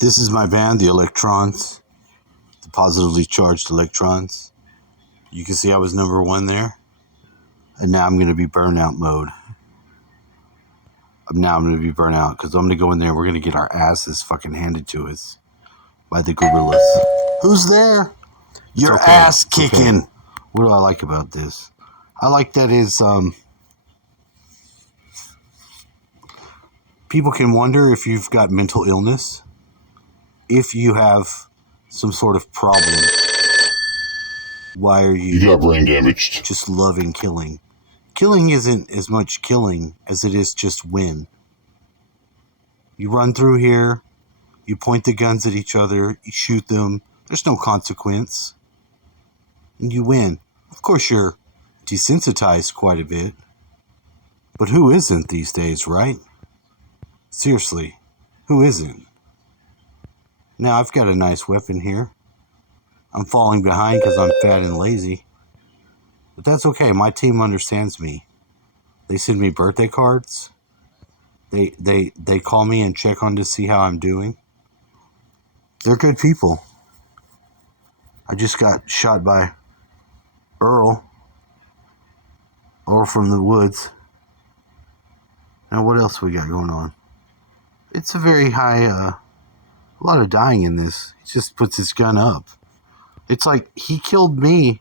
This is my band, the Electrons, the positively charged electrons. You can see I was number 1 there. And now I'm going to be burnout mode. Now I'm going to be burnout because I'm going to go in there and we're going to get our asses fucking handed to us by the gorillas. Who's there? Your okay. Ass kicking. Okay. What do I like about this? I like that is people can wonder if you've got mental illness, if you have some sort of problem. Why are you got brain damaged? Just loving killing. Killing isn't as much killing as it is just win. You run through here, you point the guns at each other, you shoot them, there's no consequence, and you win. Of course you're desensitized quite a bit, but who isn't these days, right? Seriously, who isn't? Now I've got a nice weapon here. I'm falling behind because I'm fat and lazy. But that's okay. My team understands me. They send me birthday cards. They call me and check on to see how I'm doing. They're good people. I just got shot by Earl from the woods. Now what else we got going on? It's a very high, a lot of dying in this. He just puts his gun up. It's like he killed me.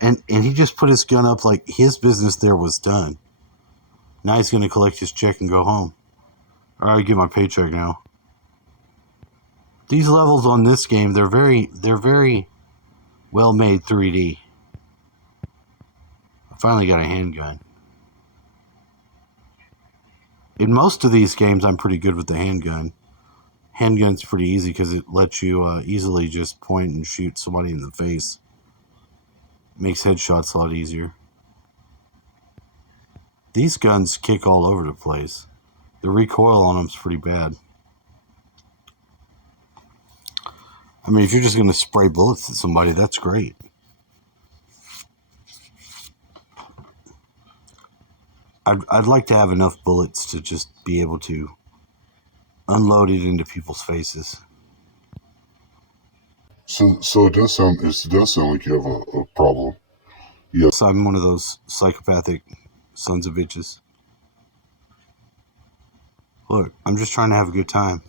And he just put his gun up like his business there was done. Now he's going to collect his check and go home. All right, I get my paycheck now. These levels on this game, they're very well made 3D. I finally got a handgun. In most of these games, I'm pretty good with the handgun. Handgun's pretty easy because it lets you easily just point and shoot somebody in the face. Makes headshots a lot easier. These guns kick all over the place. The recoil on them is pretty bad. I mean, if you're just going to spray bullets at somebody, that's great. I'd like to have enough bullets to just be able to unload it into people's faces. So it does sound like you have a problem. Yes, I'm one of those psychopathic sons of bitches. Look, I'm just trying to have a good time.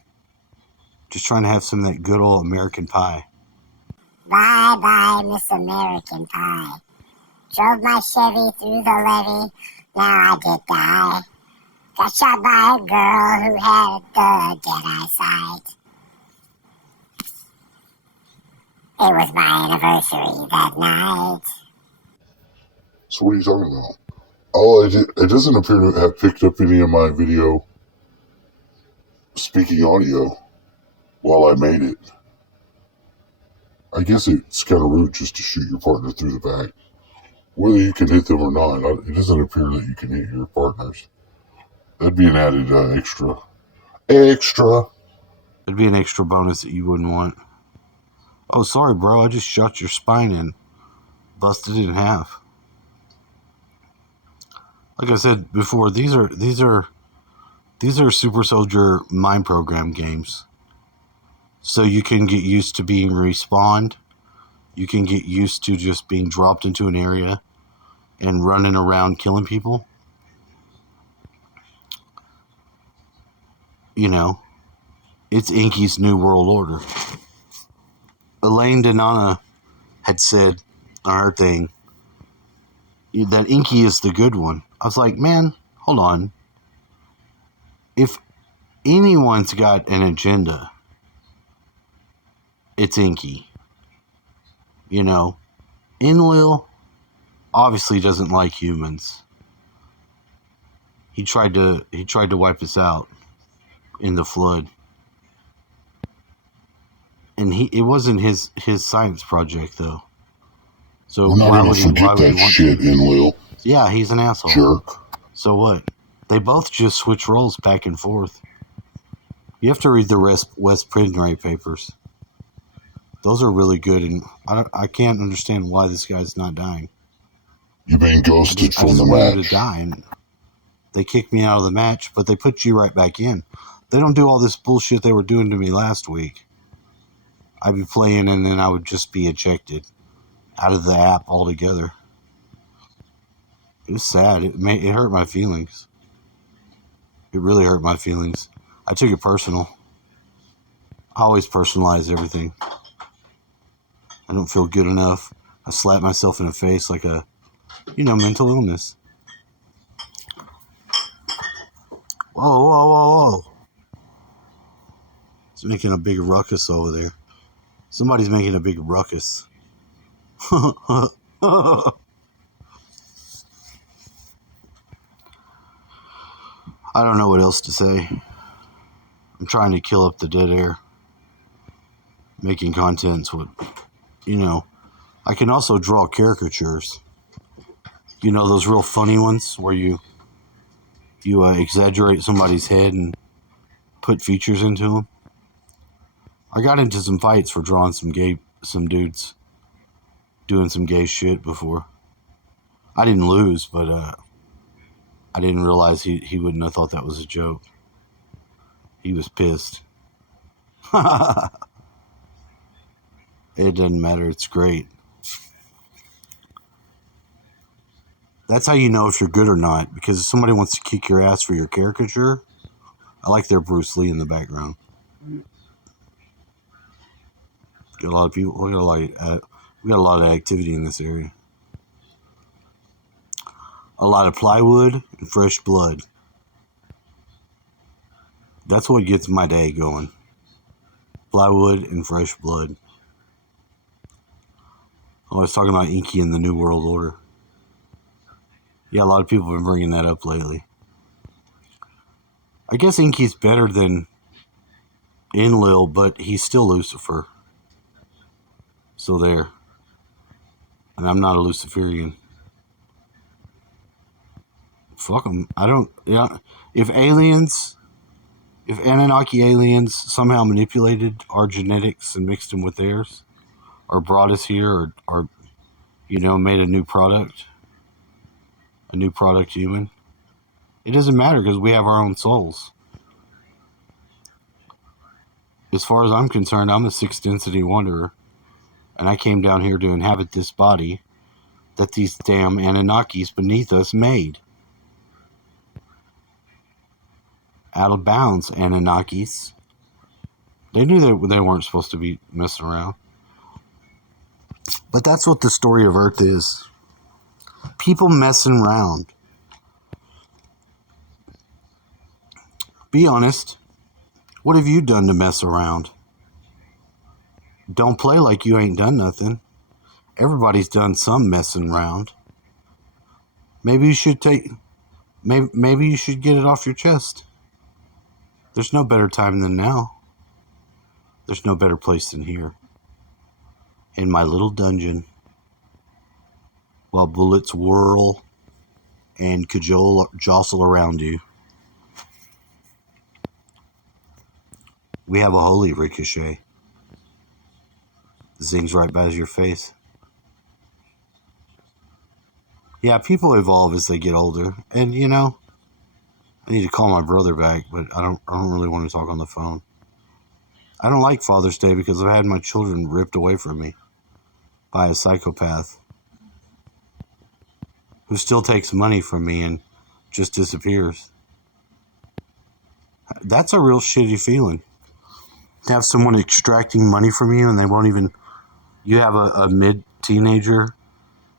Just trying to have some of that good old American pie. Bye bye, Miss American Pie. Drove my Chevy through the levee, now I did die. Got shot by a girl who had the dead eyesight. It was my anniversary that night. So what are you talking about? Oh, it doesn't appear to have picked up any of my video speaking audio while I made it. I guess it's kind of rude just to shoot your partner through the back. Whether you can hit them or not, it doesn't appear that you can hit your partners. That'd be an added extra. It'd be an extra bonus that you wouldn't want. Oh, sorry, bro. I just shot your spine in. Busted it in half. Like I said before, these are Super Soldier Mind Program games. So you can get used to being respawned. You can get used to just being dropped into an area and running around killing people. You know, it's Inky's New World Order. Elaine Denana had said on her thing that Inky is the good one. I was like, man, hold on. If anyone's got an agenda, it's Inky. You know, Enlil obviously doesn't like humans. He tried to wipe us out in the flood. And it wasn't his science project though. So We're not why going would to he forget that want shit, Enlil. Yeah, he's an asshole. Jerk. So what? They both just switch roles back and forth. You have to read the West Pridney papers. Those are really good, and I can't understand why this guy's not dying. You've been ghosted from the want him to match. die, and they kicked me out of the match, but they put you right back in. They don't do all this bullshit they were doing to me last week. I'd be playing, and then I would just be ejected out of the app altogether. It was sad. It hurt my feelings. It really hurt my feelings. I took it personal. I always personalize everything. I don't feel good enough. I slap myself in the face like a, mental illness. Whoa, whoa, whoa, whoa. It's making a big ruckus over there. Somebody's making a big ruckus. I don't know what else to say. I'm trying to kill up the dead air. Making content's what, I can also draw caricatures. Those real funny ones where you exaggerate somebody's head and put features into them. I got into some fights for drawing some dudes doing some gay shit before. I didn't lose, but I didn't realize he wouldn't have thought that was a joke. He was pissed. It doesn't matter. It's great. That's how you know if you're good or not, because if somebody wants to kick your ass for your caricature, I like their Bruce Lee in the background. Got a lot of people. We got a lot of activity in this area. A lot of plywood and fresh blood. That's what gets my day going. Plywood and fresh blood. I was talking about Inky and the New World Order. Yeah, a lot of people have been bringing that up lately. I guess Inky's better than Enlil, but he's still Lucifer. So there. And I'm not a Luciferian. Fuck them. If Anunnaki aliens somehow manipulated our genetics and mixed them with theirs, or brought us here, or made a new product human, it doesn't matter because we have our own souls. As far as I'm concerned, I'm a sixth density wanderer, and I came down here to inhabit this body that these damn Anunnakis beneath us made. Out of bounds, Anunnakis. They knew that they weren't supposed to be messing around. But that's what the story of Earth is. People messing around. Be honest. What have you done to mess around? Don't play like you ain't done nothing. Everybody's done some messing around. Maybe you should maybe you should get it off your chest. There's no better time than now. There's no better place than here. In my little dungeon. While bullets whirl and jostle around you. We have a holy ricochet. Zings right by your face. Yeah, people evolve as they get older. And I need to call my brother back, but I don't really want to talk on the phone. I don't like Father's Day because I've had my children ripped away from me by a psychopath who still takes money from me and just disappears. That's a real shitty feeling. To have someone extracting money from you and they won't even... You have a mid-teenager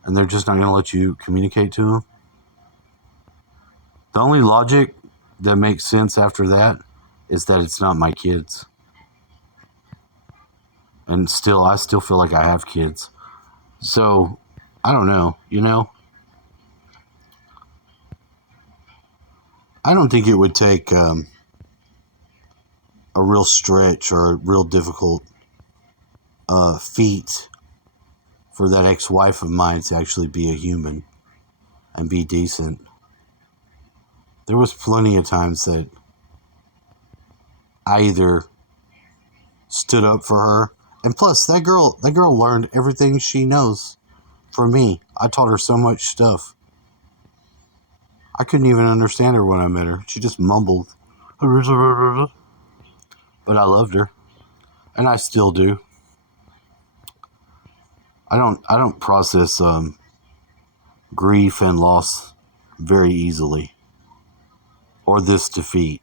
and they're just not going to let you communicate to them. The only logic that makes sense after that is that it's not my kids. And I still feel like I have kids. So, I don't know, I don't think it would take a real stretch or a real difficult feat for that ex-wife of mine to actually be a human and be decent. There was plenty of times that I either stood up for her, and plus that girl learned everything she knows from me. I taught her so much stuff. I couldn't even understand her when I met her. She just mumbled. But I loved her, and I still do. I don't process grief and loss very easily, or this defeat.